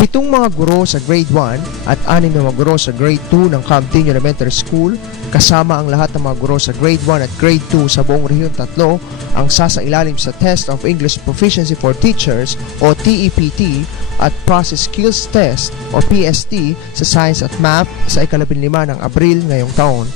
Pitong mga guro sa grade 1 at anim na mga guro sa grade 2 ng Camtin Elementary School kasama ang lahat ng mga guro sa grade 1 at grade 2 sa buong rehiyon tatlo ang sasailalim sa Test of English Proficiency for Teachers o TEPT at Process Skills Test o PST sa Science at Math sa ikalabinlima ng Abril ngayong taon.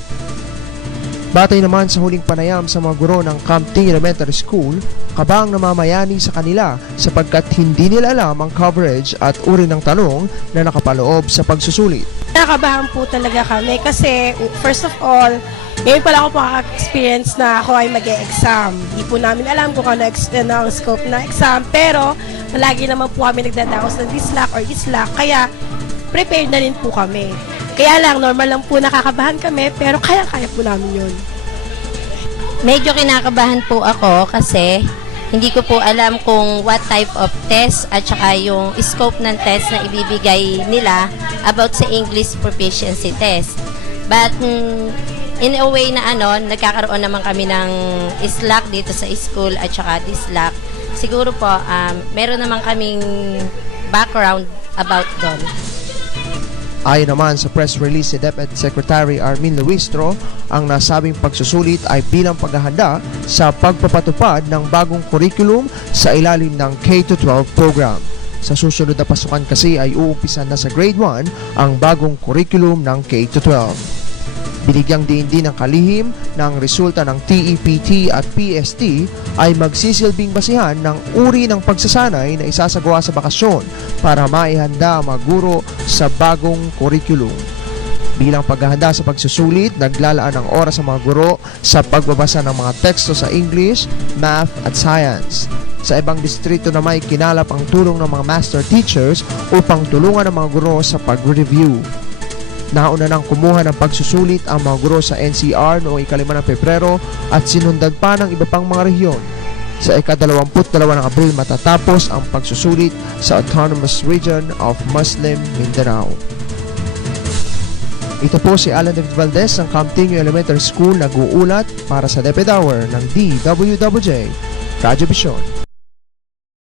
Batay naman sa huling panayam sa mga guro ng Campting Elementary School, kabang namamayani sa kanila sapagkat hindi nila alam ang coverage at uri ng tanong na nakapaloob sa pagsusulit. Nakabahan po talaga kami kasi first of all, ngayon pala ako makaka-experience na ako ay mag exam Hindi po namin alam kung ano, ano ang scope ng exam pero palagi naman po kami nagdadaos ng dislike or islak kaya prepared na rin po kami. Kaya lang, normal lang po nakakabahan kami pero kaya-kaya po namin yun. Medyo kinakabahan po ako kasi hindi ko po alam kung what type of test at saka yung scope ng test na ibibigay nila about sa English proficiency test. But mm, in a way na ano, nagkakaroon naman kami ng Slack dito sa school at saka dislack. Siguro po, um, meron naman kaming background about doon. Ayon naman sa press release si DepEd Secretary Armin Luistro, ang nasabing pagsusulit ay bilang paghahanda sa pagpapatupad ng bagong curriculum sa ilalim ng K-12 program. Sa susunod na pasukan kasi ay uumpisan na sa grade 1 ang bagong curriculum ng K-12. Binigyang din ng kalihim ng resulta ng TEPT at PST ay magsisilbing basihan ng uri ng pagsasanay na isasagawa sa bakasyon para maihanda ang mga guro sa bagong curriculum. Bilang paghahanda sa pagsusulit, naglalaan ng oras ang mga guro sa pagbabasa ng mga teksto sa English, Math at Science. Sa ibang distrito na may kinalap ang tulong ng mga master teachers upang tulungan ang mga guro sa pag-review. Nauna nang kumuha ng pagsusulit ang mga guro sa NCR noong ikalima ng Pebrero at sinundan pa ng iba pang mga rehiyon. Sa ika-22 ng Abril matatapos ang pagsusulit sa Autonomous Region of Muslim Mindanao. Ito po si Alan David Valdez ng Camtingo Elementary School nag-uulat para sa DepEd Hour ng DWWJ, Radyo Vision.